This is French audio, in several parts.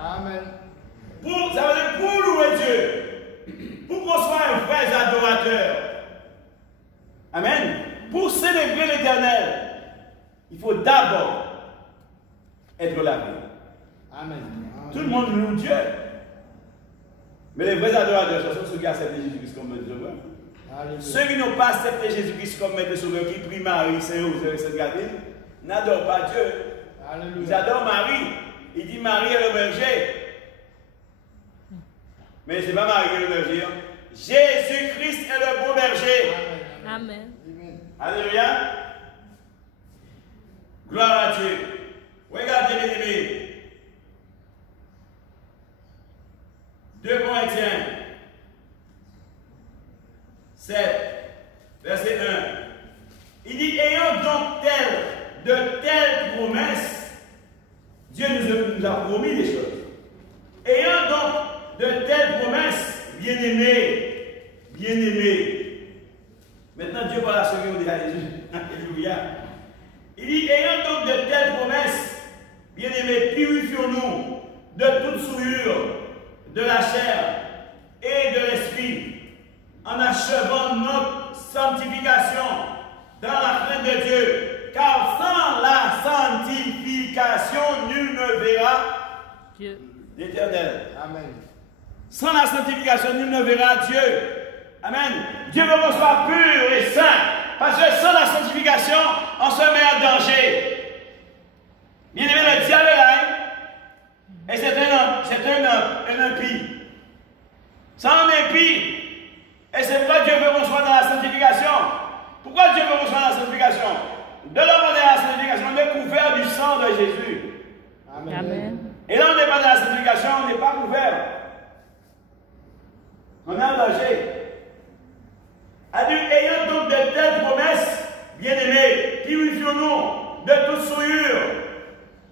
Amen. Ça veut dire pour louer Dieu, pour qu'on soit un vrai adorateur. Amen. Pour célébrer l'Éternel, il faut d'abord être lavé. Amen. Tout le monde loue Dieu. Mais les vrais adorateurs, ce sont ceux qui acceptent Jésus-Christ comme maître sauveur. Ceux qui n'ont pas accepté Jésus-Christ comme maître sauveur, qui prient Marie, Saint-Joseph et Sainte-Catherine, n'adorent pas Dieu. Alléluia. Ils adorent Marie. Il dit Marie est le berger. Mais ce n'est pas Marie qui est le berger. Jésus-Christ est le bon berger. Amen. Alléluia. Gloire à Dieu. Regardez les amis. 2 Corinthiens 7, verset 1. Il dit, ayant donc de telles promesses, Dieu nous a promis des choses. Ayant donc de telles promesses, bien-aimés. Maintenant, Dieu parle à ceux qui ont déjà Jésus. Alléluia. Il dit, ayant donc de telles promesses, bien-aimés, purifions-nous de toute souillure de la chair et de l'esprit, en achevant notre sanctification dans la crainte de Dieu, car sans la sanctification, nul ne verra l'Éternel. Amen. Sans la sanctification, nul ne verra Dieu. Amen. Dieu veut qu'on soit pur et saint, parce que sans la sanctification, on se met en danger. Bien aimé, le diable est là, et c'est un impie. C'est un impie. Et c'est pourquoi Dieu veut qu'on soit dans la sanctification. Pourquoi Dieu veut qu'on soit dans la sanctification? De l'homme on est dans la sanctification, on est couvert du sang de Jésus. Amen. Amen. Et là, on n'est pas dans la sanctification, on n'est pas couvert. On est en danger. Ayant donc de telles promesses, bien-aimés, purifions-nous de toute souillure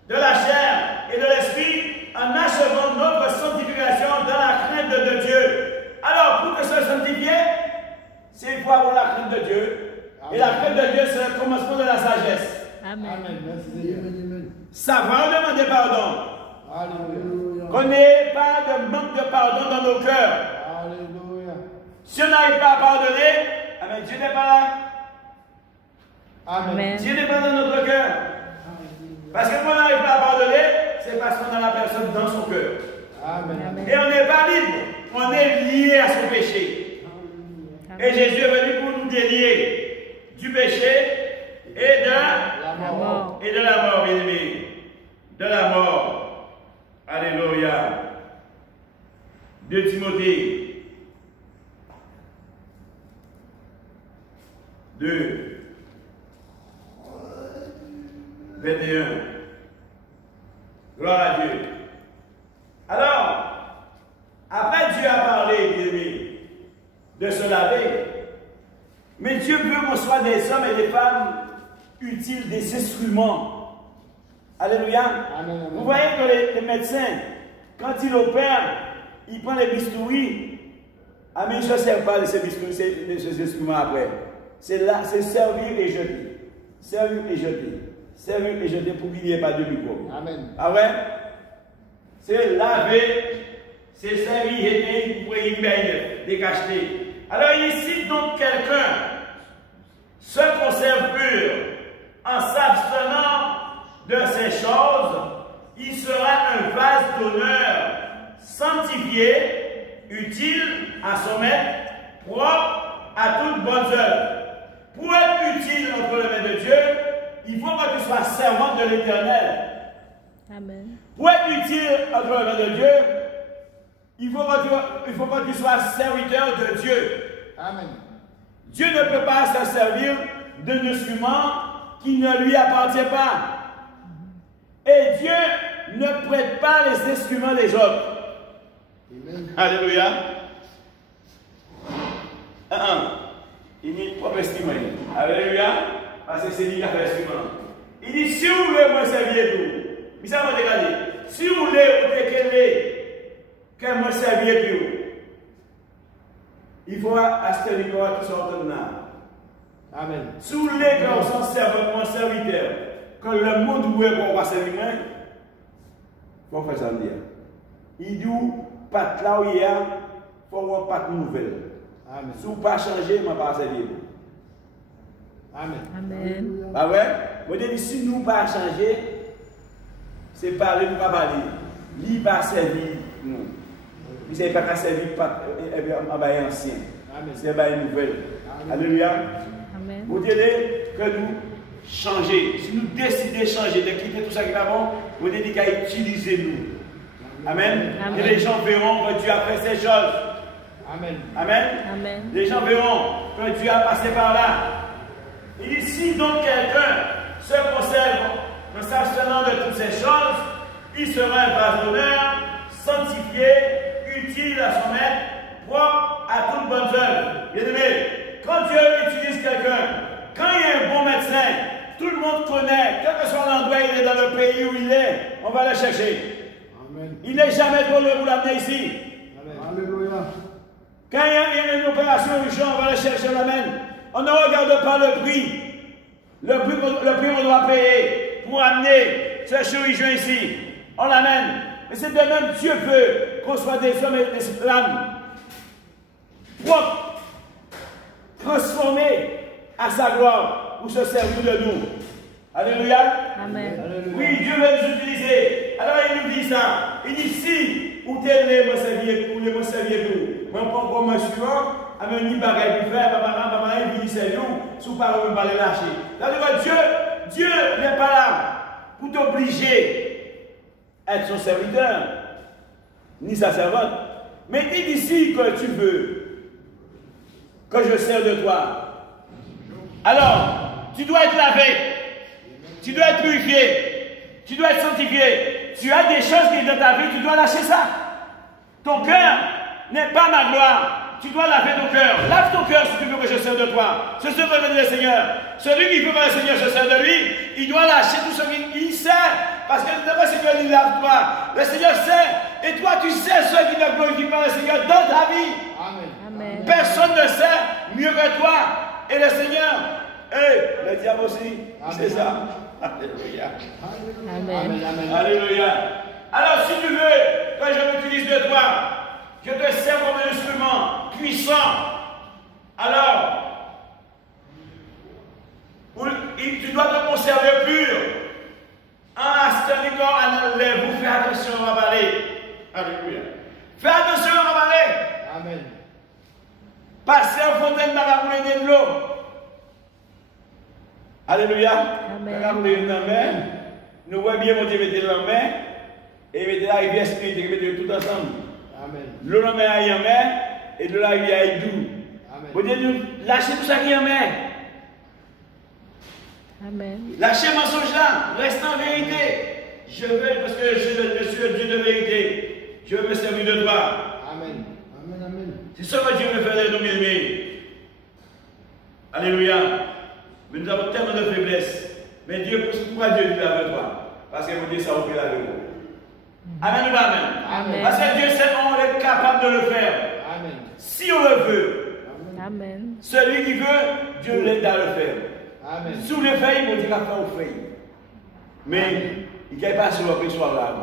de la chair et de l'esprit, en achevant notre sanctification dans la crainte de Dieu. Alors, pour que se sanctifier, c'est il faut avoir la crainte de Dieu. Amen. Et la crainte de Dieu, c'est le commencement de la sagesse. Amen. Amen. Savoir demander pardon. Alléluia. Qu'on n'ait pas de manque de pardon dans nos cœurs. Alléluia. Si on n'arrive pas à pardonner, amen, Dieu n'est pas là. Amen. Dieu n'est pas dans notre cœur. Parce que quand on n'arrive pas à pardonner, c'est parce qu'on a la personne dans son cœur. Amen. Et on n'est pas libre. On est lié à son péché. Et Jésus est venu pour nous délier du péché et de La mort. Et de la mort, bien aimé. De la mort. Alléluia. 2 Timothée 2, 21. Gloire à Dieu. Alors, après Dieu a parlé, bien aimé, de se laver, mais Dieu veut qu'on soit des hommes et des femmes utiles, des instruments. Alléluia. Amen. Vous voyez que les médecins, quand ils opèrent, ils prennent les bistouris. Ah, mais ils ne se servent pas de ces bistouris, de ces instruments après. C'est là, c'est servir et jeter. Servir et jeter. Servir et jeter pour qu'il n'y ait pas de micro. Amen. Ah ouais? C'est laver, c'est servir et jeter pour y mettre, décacheter. Alors ici, donc, quelqu'un se conserve pur en s'abstenant de ces choses, il sera un vase d'honneur, sanctifié, utile à son maître, propre à toute bonne œuvre. Pour être utile entre les mains de Dieu, il faut que tu sois servant de l'Éternel. Amen. Pour être utile entre les mains de Dieu, il faut que tu sois serviteur de Dieu. Amen. Dieu ne peut pas se servir d'un instrument qui ne lui appartient pas. Et Dieu ne prête pas les instruments des autres. Amen. Alléluia. Il dit pas instrument. Alléluia. Parce que c'est lui qui a fait l'instrument. Il dit si vous voulez moi servir tout. Mais ça va regarder. Si vous voulez que moi servir tout. Il faut acheter le corps qui sort de là. Amen. Si vous voulez qu'on s'en serve mon serviteur, que le monde où est pour passer lui, il faut faire ça me dire. Il dit, pas là où il y a, il faut avoir pas de nouvelles. Amen. Si vous ne pas changer, je ne vais pas servir. Amen. Amen. Ah ouais? Moi, je dis, si nous ne pas changer, c'est parler, nous ne pas parler. Il va servir nous. Il ne va pas servir en bas ancien. C'est pas une nouvelle. Alléluia. Amen. Vous dites que nous changer. Si nous décidons de changer, de quitter tout ça qui est avant, vous dites qu'à utiliser nous. Amen. Amen. Et les gens verront que Dieu a fait ces choses. Amen. Amen. Amen. Les gens verront que Dieu a passé par là. Il dit, si donc quelqu'un se conserve en s'abstenant de toutes ces choses, il sera un vase d'honneur, sanctifié, utile à son maître, propre à toute bonne œuvre. Bien aimé, quand Dieu utilise quelqu'un, quand il y a un bon médecin, tout le monde connaît, quel que soit l'endroit où il est dans le pays où il est, on va le chercher. Amen. Il n'est jamais trop loin pour l'amener ici. Alléluia. Quand il y a une opération urgente, on va le chercher, on l'amène. On ne regarde pas le prix. Le prix qu'on doit payer pour amener ce chirurgien ici. On l'amène. Mais c'est de même, Dieu veut qu'on soit des hommes et des femmes propres, transformés à sa gloire pour se servir de nous. Alléluia. Amen. Oui, Dieu veut nous utiliser. Alors il nous dit ça. Il dit si, ou tel les me servir pour moi servir vous. Moi, pas comme un suivant, avec une bagaille pour faire, papa, il dit c'est nous, sous parole, on va les lâcher. C'est-à-dire que Dieu n'est pas là pour t'obliger à être son serviteur, ni sa servante. Mais il dit si que tu veux que je sers de toi. Alors, tu dois être lavé. Tu dois être purifié. Tu dois être sanctifié. Tu as des choses qui sont dans ta vie, tu dois lâcher ça. Ton cœur n'est pas ma gloire. Tu dois laver ton cœur. Lave ton cœur si tu veux que je sers de toi. C'est ce que veut dire le Seigneur. Celui qui veut que le Seigneur se sert de lui, il doit lâcher tout ce qu'il sait. Parce que le Seigneur, il lave toi. Le Seigneur sait. Et toi, tu sais ce qui ne glorifie pas le Seigneur dans ta vie. Amen. Amen. Personne ne sait mieux que toi. Et le Seigneur, et le diable aussi, c'est ça. Alléluia. Amen. Amen. Alléluia. Alors, si tu veux que je m'utilise de toi, je te sers comme un instrument puissant, alors, tu dois te conserver pur. En abstenant à vous, fais attention à avaler. Alléluia. Fais attention à avaler. Amen. Passez aux fontaines de l'eau. Alléluia. Amen. Nous voyons bien monter mettre la main et mettre la rivière spirituelle, mettre tout ensemble. Amen. L'eau la main à en main et de la rivière à doux. Amen. Vous dites, lâchez tout ça qui est en main. Amen. Lâchez mensonge là, reste en vérité. Je veux, parce que je suis un Dieu de vérité. Je veux me servir de toi. Amen. Amen. Amen. C'est ce que Dieu veut faire de nous, bien-aimés. Alléluia. Mais nous avons tellement de faiblesses. Mais Dieu, pourquoi Dieu dit avec toi? Parce que vous dites ça au pied de vous. Amen ou pas amen? Amen. Parce que Dieu sait qu'on est capable de le faire. Amen. Si on le veut, Amen. celui qui veut, Dieu l'aide à le faire. Amen. Si vous le faites, il vous dit qu'à faire au fait. Mais il ne gagne pas sur le soir là.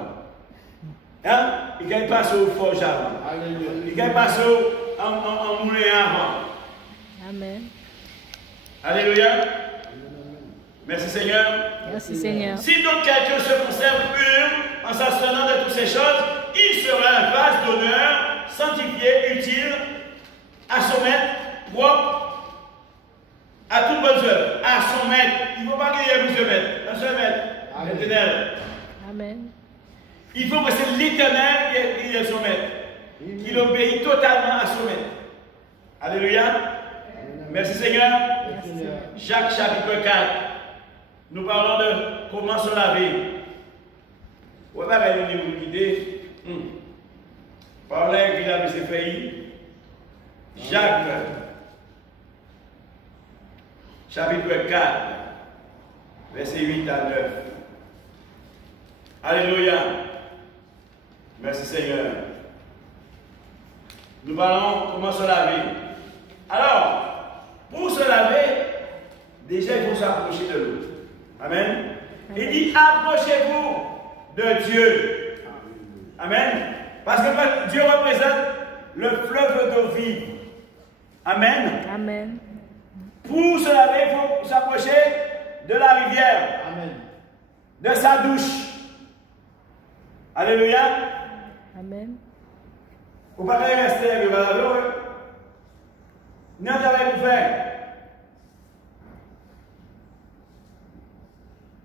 Hein? Il ne gagne pas sur le forge avant. Alléluia. Il ne gagne pas sur en moulin avant. Amen. Alléluia. Merci Seigneur. Merci Seigneur. Si donc quelqu'un se conserve pur en s'abstenant de toutes ces choses, il sera un vase d'honneur, sanctifié, utile, à son maître, propre, à toute bonne œuvre, à son maître. Il ne faut pas qu'il y ait plusieurs maîtres, un seul maître, Amen. l'éternel. Amen. Il faut que c'est l'éternel qui est son maître, qu'il obéit totalement à son maître. Alléluia. Merci Seigneur. Seigneur. Jacques chapitre 4. Nous parlons de comment se laver. Vous ne pouvez pas nous quitter. Parlez qu'il a ses pays. Jacques, chapitre 4, verset 8 à 9. Alléluia. Merci Seigneur. Nous parlons comment se laver. Alors, pour se laver, déjà il faut s'approcher de l'eau. Amen. Il dit approchez-vous de Dieu. Amen. Parce que Dieu représente le fleuve d'eau vive. Amen. Amen. Pour se laver, il faut s'approcher de la rivière. Amen. De sa douche. Alléluia. Amen. Vous ne pouvez pas rester avec la l'eau. N'entendez vous faire.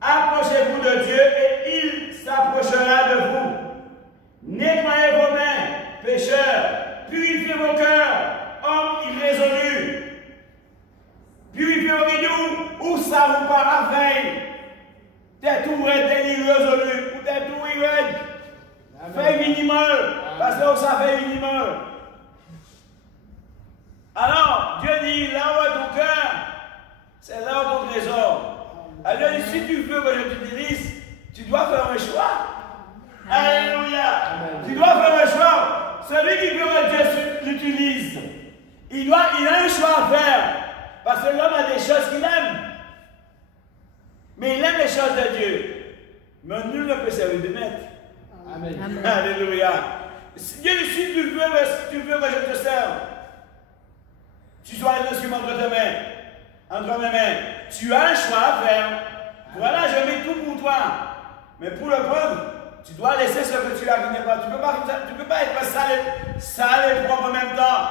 Approchez-vous de Dieu et il s'approchera de vous. Nettoyez vos mains, pécheurs. Purifiez vos cœurs, hommes irrésolus. Purifiez vos guidons, où ça vous part à veille. T'es tout red, t'es irrésolu, ou t'es tout red. Fais minimal, parce que ça fait minimal. Alors, Dieu dit, là où est ton cœur, c'est là où ton trésor. Alors, si tu veux que je t'utilise, tu dois faire un choix. Alléluia. Tu dois faire un choix. Celui qui veut que Dieu l'utilise, il a un choix à faire. Parce que l'homme a des choses qu'il aime. Mais il aime les choses de Dieu. Mais nul ne peut servir de maître. Amen. Amen. Alléluia. Dieu, si tu veux que je te serve, tu sois un instrument entre tes mains, entre mes mains. Tu as un choix à faire. Voilà, je mets tout pour toi. Mais pour le peuple, tu dois laisser ce que tu as qui n'est pas. Tu ne peux pas être sale et propre en même temps.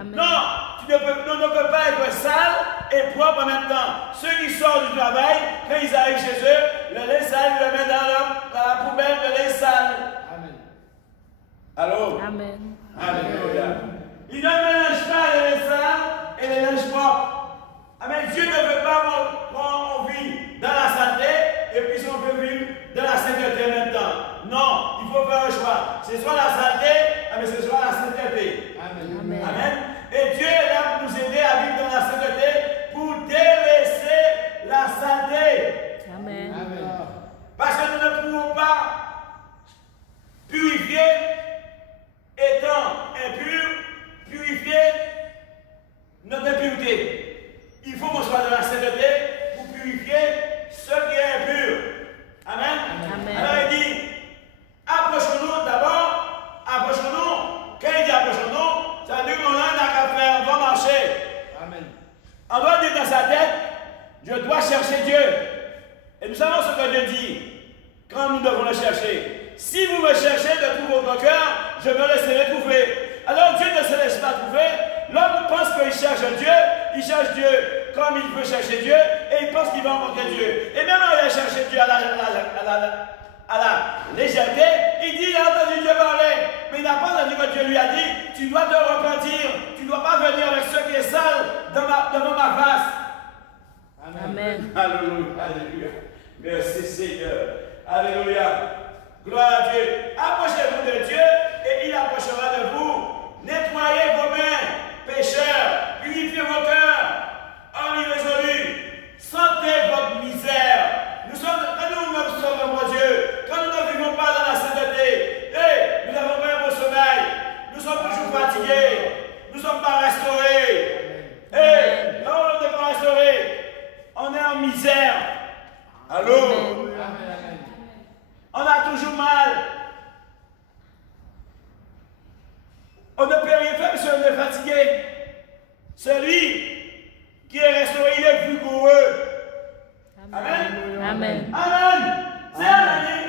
Amen. Non, tu ne peux pas être sale et propre en même temps. Ceux qui sortent du travail, quand ils arrivent chez eux, le lait sale, ils le mettent dans la poubelle de lait sale. Amen. Allô? Amen. Alléluia. Ils ne mélangent pas les linges sales et les linges propres. Amen. Dieu ne veut pas qu'on vit dans la santé et puis on peut vivre dans la sainteté en même temps. Non, il faut faire un choix. C'est soit la santé, mais c'est soit la sainteté. Amen. Amen. Amen. Et Dieu est là pour nous aider à vivre dans la sainteté, pour délaisser la santé. Amen. Amen. Parce que nous ne pouvons pas purifier, étant impurs, purifier notre impureté. Il faut qu'on soit dans la sainteté pour purifier ce qui est impur. Amen. Amen. Alors il dit, approchons-nous d'abord, approchons-nous. Quand il dit approchons-nous, ça veut dire qu'on a un qu'à faire, on doit marcher. Amen. On doit dire dans sa tête, je dois chercher Dieu. Et nous savons ce que Dieu dit quand nous devons le chercher. Si vous me cherchez de tout votre cœur, je me laisserai trouver. Alors Dieu ne se laisse pas trouver. L'homme pense qu'il cherche Dieu comme il peut chercher Dieu, et il pense qu'il va rencontrer Dieu. Et même quand il a cherché Dieu à la légèreté, il dit, il a entendu Dieu parler, mais il n'a pas entendu que Dieu lui a dit, tu dois te repentir, tu ne dois pas venir avec ce qui est sale devant ma face. Amen. Alléluia, alléluia. Merci Seigneur. Alléluia. Gloire à Dieu. Approchez-vous de Dieu et il approchera de vous. Nettoyez vos mains, pécheurs. Purifiez vos cœurs, hommes irrésolus. Sentez votre misère. Quand nous sommes devant Dieu, quand nous ne vivons pas dans la sainteté, nous n'avons pas un bon sommeil. Nous sommes toujours fatigués. Nous ne sommes pas restaurés. Là où on ne peut pas restaurer, on est en misère. Allô? Amen. On a toujours mal. On ne peut rien faire si on est fatigué. Celui qui est restauré, il est vigoureux. Amen. Amen. Amen. C'est Amen.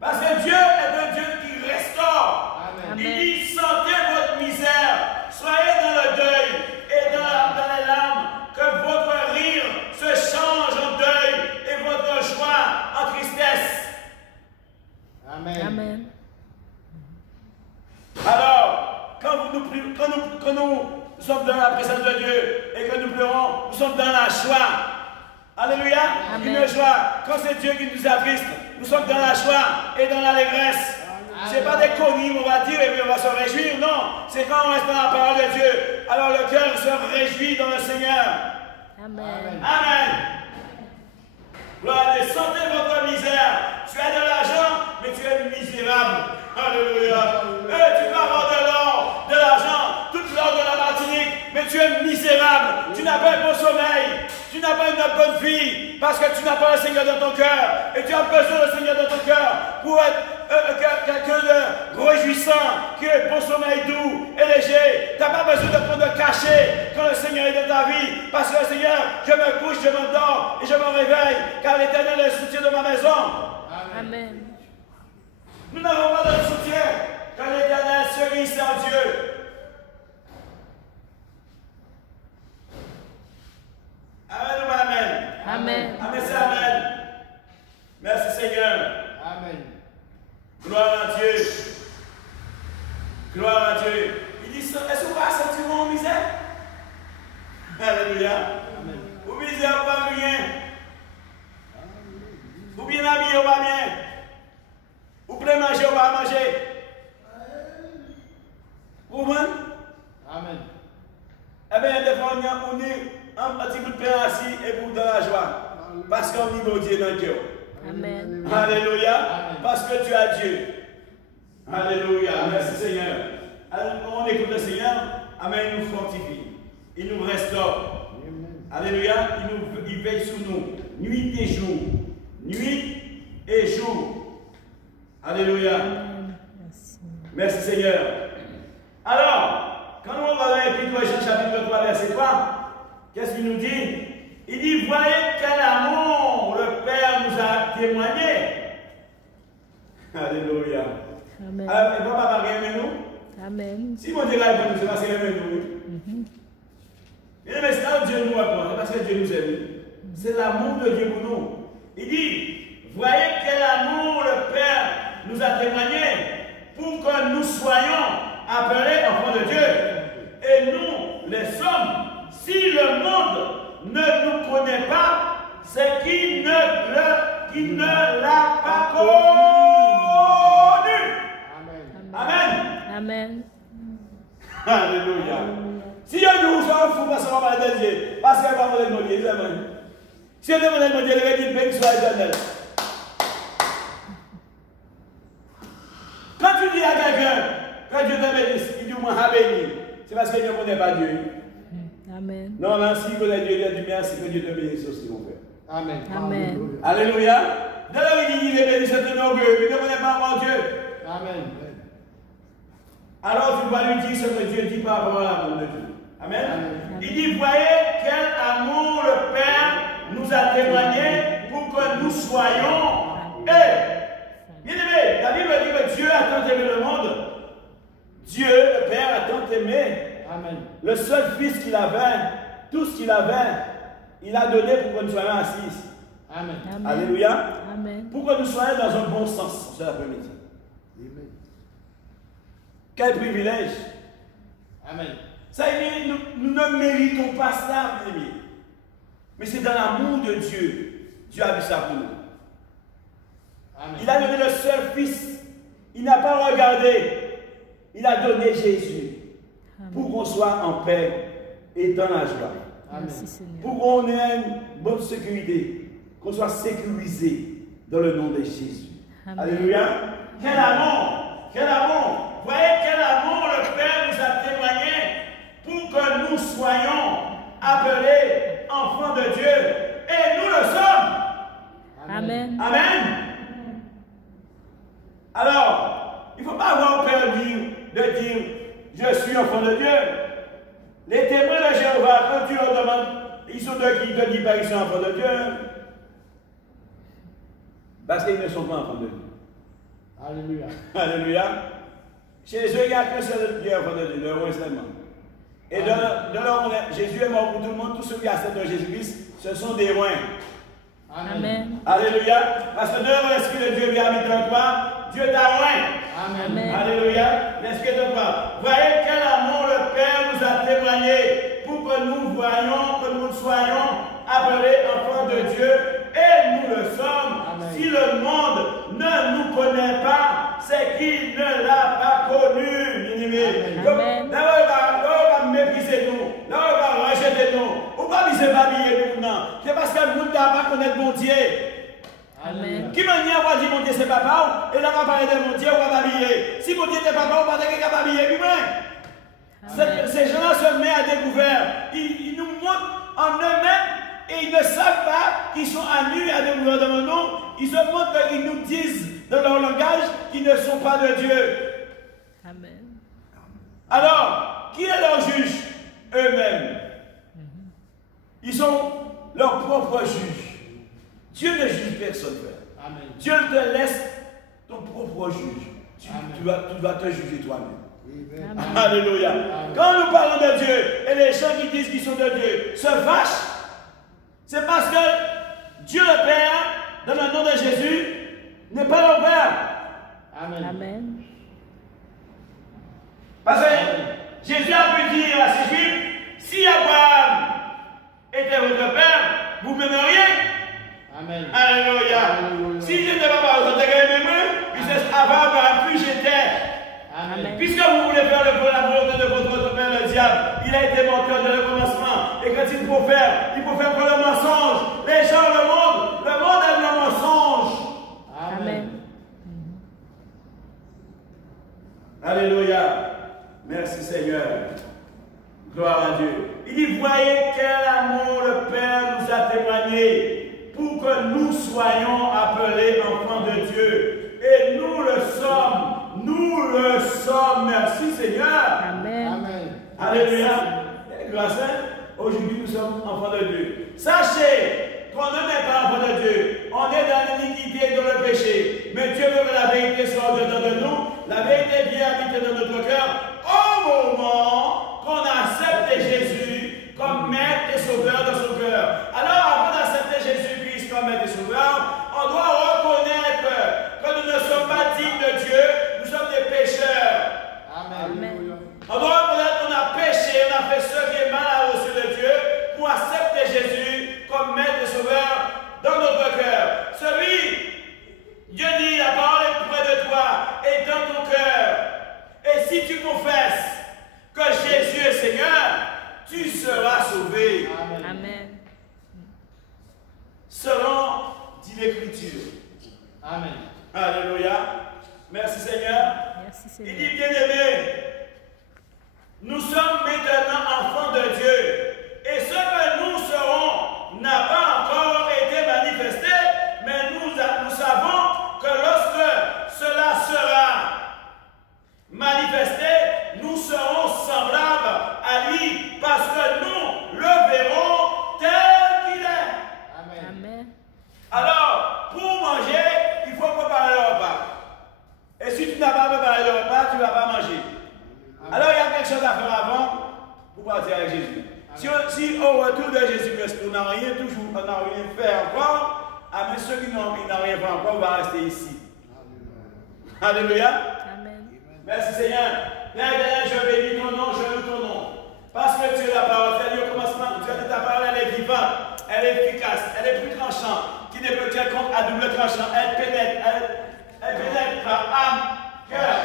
Parce que Dieu est un Dieu qui restaure. Amen. Il dit, sentez votre misère. Soyez dans le deuil et dans les larmes. Que votre rire se change en deuil et votre joie en tristesse. Amen. Amen. Alors, quand nous sommes dans la présence de Dieu et que nous pleurons, nous sommes dans la joie. Alléluia. Amen. Une joie. Quand c'est Dieu qui nous attriste, nous sommes dans la joie et dans l'allégresse. Ce n'est pas des conneries, on va dire et puis on va se réjouir. Non, c'est quand on reste dans la parole de Dieu. Alors le cœur se réjouit dans le Seigneur. Amen. Amen. Gloire à Dieu. Sentez votre misère. Tu as de l'argent, mais tu es misérable. Alléluia. Tu peux avoir de l'or, de l'argent, toute l'or de la Martinique, mais tu es misérable. Tu n'as pas un bon sommeil. Tu n'as pas une bonne vie parce que tu n'as pas le Seigneur dans ton cœur. Et tu as besoin du Seigneur dans ton cœur pour être quelqu'un de réjouissant, qui est pour sommeil doux et léger. Tu n'as pas besoin de prendre de cachet quand le Seigneur est dans ta vie. Parce que le Seigneur, je me couche, je m'endors et je me réveille, car l'Éternel est le soutien de ma maison. Amen. Nous n'avons pas de soutien quand l'Éternel serait ici en Dieu. Amen ou amen? Amen. Amen, c'est amen. Merci Seigneur. Amen. Gloire à Dieu. Gloire à Dieu. Il dit, est-ce que vous avez senti mon misère? Alléluia. Amen. Vous misère, pas rien. Vous bien habillé, ou pas bien. Vous pouvez manger, ou pas manger. Vous comprenez? Amen. Eh bien, des fois, on est un petit bout de pain assis et pour dans la joie. Parce qu'on est bon Dieu dans le cœur. Amen. Alléluia. Amen. Parce que tu as Dieu. Alléluia. Merci Seigneur. Alors, on écoute le Seigneur. Amen. Il nous fortifie. Il nous restaure. Alléluia. Il veille sur nous. Nuit et jour. Nuit et jour. Alléluia. Merci. Merci Seigneur. Alors, quand on va dans l'Épître Jean chapitre 3, verset 3, qu'est-ce qu'il nous dit? Il dit, voyez quel amour le Père nous a témoigné. Alléluia. Amen. Alors, et papa va aimer nous? Amen. Si mon Dieu l'a aimé nous, c'est parce qu'il aime nous. Et mais c'est là où Dieu nous apprend, c'est parce que Dieu nous aime. C'est l'amour de Dieu pour nous. Il dit, voyez quel amour le Père nous a témoigné pour que nous soyons appelés enfants de Dieu. Et nous, les sommes, si le monde ne nous connaît pas, c'est qu'il ne l'a pas connu. Amen. Amen. Amen. Alléluia. Si on nous s'en fout parce qu'on va parler de Dieu, parce qu'on va parler de Dieu, c'est vrai. Si on demande de Dieu, il va dire béni soit éternel. Quand tu dis à quelqu'un, quand Dieu te bénisse, il dit moi béni, c'est parce qu'il ne connaît pas Dieu. Amen. Non, non, si connaît Dieu, il dit merci que Dieu te bénisse aussi, mon frère. Amen. Amen. Alléluia. Dès lors il dit il est béni, c'est un orgueil, il ne connaît pas mon Dieu. Amen. Alors tu vas lui dire ce que Dieu dit par rapport à l'amour de Dieu. Amen. Amen. Il dit, voyez quel amour le Père nous a témoigné pour que nous soyons. Bien aimé, la Bible dit que Dieu a tant aimé le monde. Dieu, le Père, a tant aimé. Amen. Le seul Fils qu'il avait, tout ce qu'il avait, il a donné pour que nous soyons assis. Amen. Amen. Alléluia. Amen. Pour que nous soyons dans un bon sens cet après-midi. Quel privilège. Amen. Ça, nous ne méritons pas ça, bien aimé. Mais c'est dans l'amour de Dieu. Dieu a vu ça pour nous. Amen. Il a donné le seul Fils. Il n'a pas regardé. Il a donné Jésus. Pour qu'on soit en paix et dans la joie. Amen. Merci Seigneur. Pour qu'on ait une bonne sécurité. Qu'on soit sécurisé dans le nom de Jésus. Amen. Alléluia. Quel amour! Quel amour! Voyez quel amour le Père nous a témoigné pour que nous soyons appelés enfants de Dieu. Et nous le sommes. Amen. Amen. Alors, il ne faut pas avoir peur de dire je suis enfant de Dieu. Les témoins de Jéhovah, quand tu leur demandes, ils sont de qui te disent qu'ils sont enfants de Dieu. Parce qu'ils ne sont pas enfants de Dieu. Alléluia. Alléluia. Chez eux, il n'y a qu'un seul Dieu enfant de Dieu, le roi seulement. Et dans leur monde, Jésus est mort pour tout le monde, tous ceux qui acceptent de Jésus-Christ, ce sont des rois. Amen. Alléluia. Parce que de l'Esprit de Dieu vient habiter en toi, Dieu t'a roi. Amen. Amen. Alléluia. L'Esprit de toi. Voyez quel amour le Père nous a témoigné pour que nous voyions, que nous soyons appelés enfants de Dieu. Et nous le sommes. Amen. Si le monde ne nous connaît pas, c'est qu'il ne l'a pas connu. Bien-aimé. Amen. D'abord, il va mépriser nous. Là, il va rejeter nous. Ou pas il s'est habillé nous. C'est parce que le monde ne va pas connaître mon Dieu. Amen. Qui m'a dit à dire mon Dieu c'est papa, et là on va parler de mon Dieu, on va m'habiller. Si mon Dieu est papa, on va dire qu'il va m'habiller lui-même. Ces gens-là se mettent à découvert. Ils nous montrent en eux-mêmes et ils ne savent pas qu'ils sont à nu et à découvert devant nous. Ils se montrent qu'ils nous disent dans leur langage qu'ils ne sont pas de Dieu. Amen. Alors, qui est leur juge? Eux-mêmes. Ils sont leurs propres juges. Dieu ne juge personne, frère. Amen. Dieu te laisse ton propre juge. Tu vas te juger toi-même. Amen. Alléluia. Amen. Quand nous parlons de Dieu, et les gens qui disent qu'ils sont de Dieu se fâchent, c'est parce que Dieu le Père, dans le nom de Jésus, n'est pas leur Père. Amen. Amen. Parce que Jésus a pu dire à ses Juifs, si Abraham était votre Père, vous m'aimeriez. Amen. Alléluia. Alléluia. Si je n'étais pas par votre aimé, puisque Abraham plus j'étais. Amen. Puisque vous voulez faire la volonté de votre père le diable, il a été menteur dès le commencement. Et quand il faut faire que le mensonge. Les gens, le monde aime le mensonge. Amen. Alléluia. Merci Seigneur. Gloire à Dieu. Il dit, voyez quel amour le Père nous a témoigné pour que nous soyons appelés enfants de Dieu. Et nous le sommes. Nous le sommes. Merci Seigneur. Amen. Amen. Alléluia. Grâce à aujourd'hui, nous sommes enfants de Dieu. Sachez qu'on ne n'est pas enfants de Dieu. On est dans l'iniquité et dans le péché. Mais Dieu veut que la vérité soit dedans de nous. La vérité vient habiter dans notre cœur au moment qu'on accepte Jésus comme maître et sauveur dans son cœur. Alors, avant d'accepter Jésus-Christ comme maître et sauveur, on doit reconnaître que nous ne sommes pas dignes de Dieu. Nous sommes des pécheurs. Amen. On doit reconnaître qu'on a péché, on a fait ce qui est mal aux yeux de Dieu pour accepter Jésus comme maître et sauveur dans notre cœur. Celui, Dieu dit, la parole est près de toi et dans ton cœur. Et si tu confesses que Jésus est Seigneur, tu seras sauvé. Amen. Selon dit l'Écriture. Amen. Alléluia. Merci Seigneur. Merci Il Seigneur. dit, bien-aimés, nous sommes maintenant enfants de Dieu. Et ce que nous serons n'a pas encore été manifesté, mais nous savons que lorsque cela sera manifesté, nous serons semblables à lui, parce que nous le verrons tel qu'il est. Amen. Amen. Alors, pour manger, il faut préparer le repas. Et si tu n'as pas préparé le repas, tu ne vas pas manger. Alors, il y a quelque chose à faire avant pour partir avec Jésus. Si au retour de Jésus-Christ, on n'a rien fait encore, mais ceux qui n'ont rien fait encore vont rester ici. Alléluia. Amen. Merci Seigneur. Père éternel, je bénis ton nom, je loue ton nom. Parce que tu es la parole. Tu as dit au commencement, tu as dit ta parole, elle est vivante, elle est efficace, elle est plus tranchante, qui n'est que quelconque à double tranchant. Elle pénètre par âme, cœur.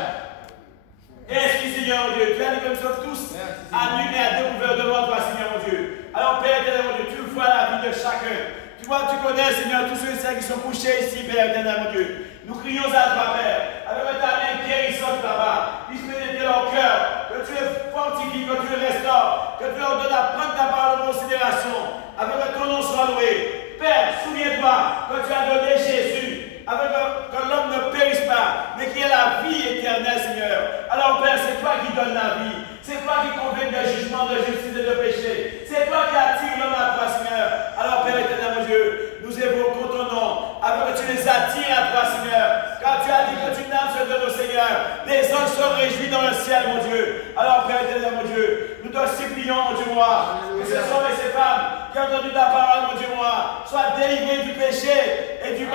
Esprit, Seigneur mon Dieu, tu as dit que nous sommes tous à nu et à découvert devant toi, Seigneur mon Dieu. Alors, Père éternel mon Dieu, tu vois la vie de chacun. Tu vois, tu connais, Seigneur, tous ceux et celles qui sont couchés ici, Père éternel mon Dieu. Nous crions à toi, Père, avec ta main guérissante là-bas. Puisse pénétrer leur cœur, que tu les fortifies, que tu les restaures, que tu leur donnes à prendre ta parole en considération, avec que ton nom soit loué. Père, souviens-toi que tu as donné Jésus, avec que l'homme ne périsse pas, mais qu'il y ait la vie éternelle, Seigneur. Alors, Père, c'est toi qui donnes la vie. C'est toi qui convaincs de jugement, de justice et de péché. C'est toi qui attires l'homme à toi, Seigneur. Alors, Père éternel, mon Dieu, nous évoquons ton nom, afin que tu les attires à toi, Seigneur. Car tu as dit que tu n'aimes ce de nos seigneurs. Les anges sont réjouis dans le ciel, mon Dieu. Alors, Père éternel, mon Dieu, nous te supplions, mon Dieu, moi, que ces hommes et ces femmes qui ont entendu ta parole, mon Dieu, moi, soient délivrés du péché et du